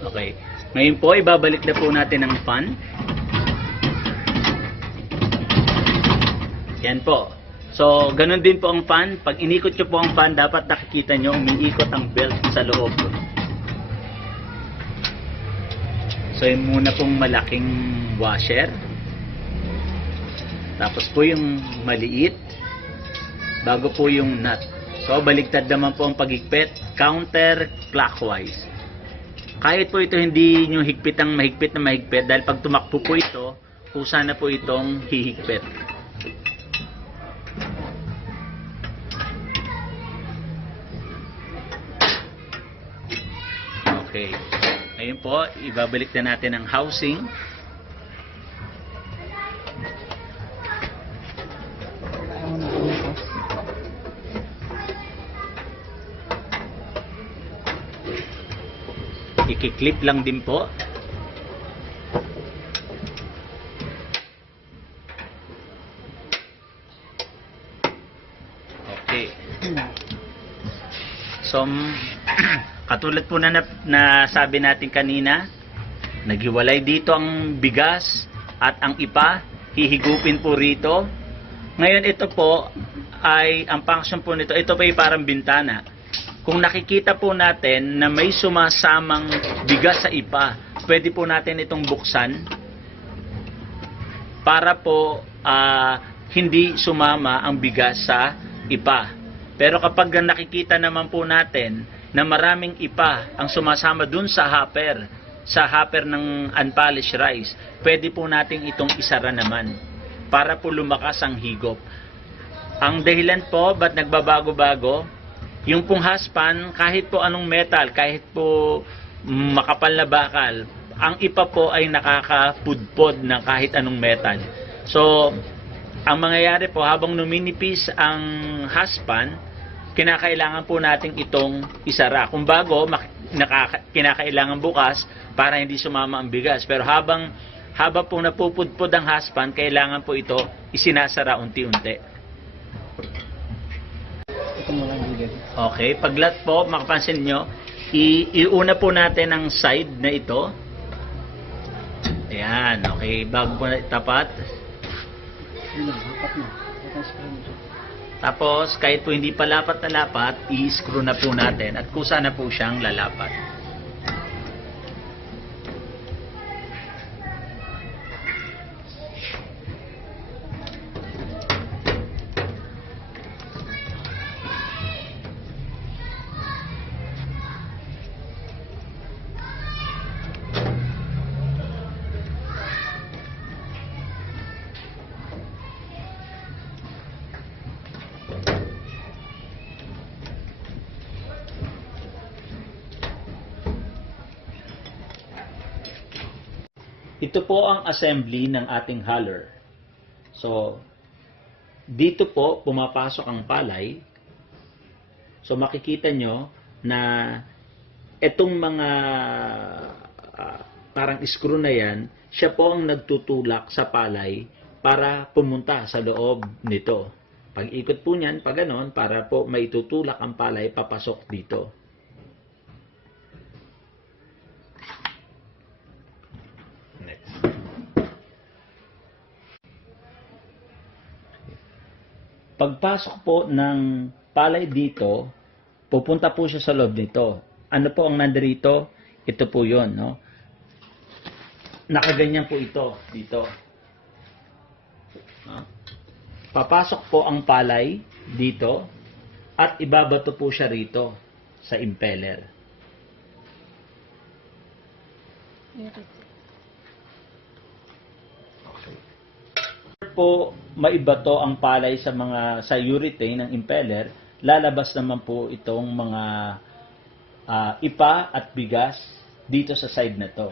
Okay. Ngayon po, ibabalik na po natin ang fan. Yan po. So, ganun din po ang fan. Pag inikot nyo po ang fan, dapat nakikita nyo umiikot ang belt sa loob. So, yun muna pong malaking washer. Tapos po yung maliit. Bago po yung nut. So, baliktad naman po ang paghigpit. Counterclockwise. Kahit po ito hindi nyo higpit ang mahigpit na mahigpit, dahil pag tumakbo po ito, kusa na po itong hihigpit. Okay. Ngayon po, ibabalik na natin ang housing. Ikiklip lang din po. Okay. So, katulad po na sabi natin kanina, naghiwalay dito ang bigas at ang ipa, hihigupin po rito. Ngayon ito po ay, ang function po nito, ito po ay parang bintana. Kung nakikita po natin na may sumasamang bigas sa ipa, pwede po natin itong buksan para po hindi sumama ang bigas sa ipa. Pero kapag nakikita naman po natin na maraming ipa ang sumasama dun sa hopper ng unpolished rice, pwede po natin itong isara naman para po lumakas ang higop. Ang dahilan po ba't nagbabago-bago, yung pong huspan, kahit po anong metal, kahit po makapal na bakal, ang ipa po ay nakakapudpod ng kahit anong metal. So, ang mangyayari po, habang numinipis ang huspan, kinakailangan po natin itong isara. Kung bago, kinakailangan bukas para hindi sumama ang bigas. Pero habang po napupudpod ang huspan, kailangan po ito isinasara unti-unti. Okay, paglat po, makapansin nyo, iuna po natin ang side na ito. Ayan, okay, bago po na tapat. Tapos, kahit po hindi pa lapat na lapat, i-screw na po natin at kusa na po siyang lalapat. Ito po ang assembly ng ating huller. So, dito po pumapasok ang palay. So, makikita nyo na itong mga parang screw na yan, siya po ang nagtutulak sa palay para pumunta sa loob nito. Pag ikot po niyan, pag ganon, para po maitutulak ang palay papasok dito. Pagpasok po ng palay dito, pupunta po siya sa loob nito. Ano po ang nandirito? Ito po yun, no? Nakaganyan po ito, dito. Papasok po ang palay dito at ibabato po siya rito sa impeller. Po maibato ang palay sa urethane ng impeller, lalabas naman po itong mga ipa at bigas dito sa side na to.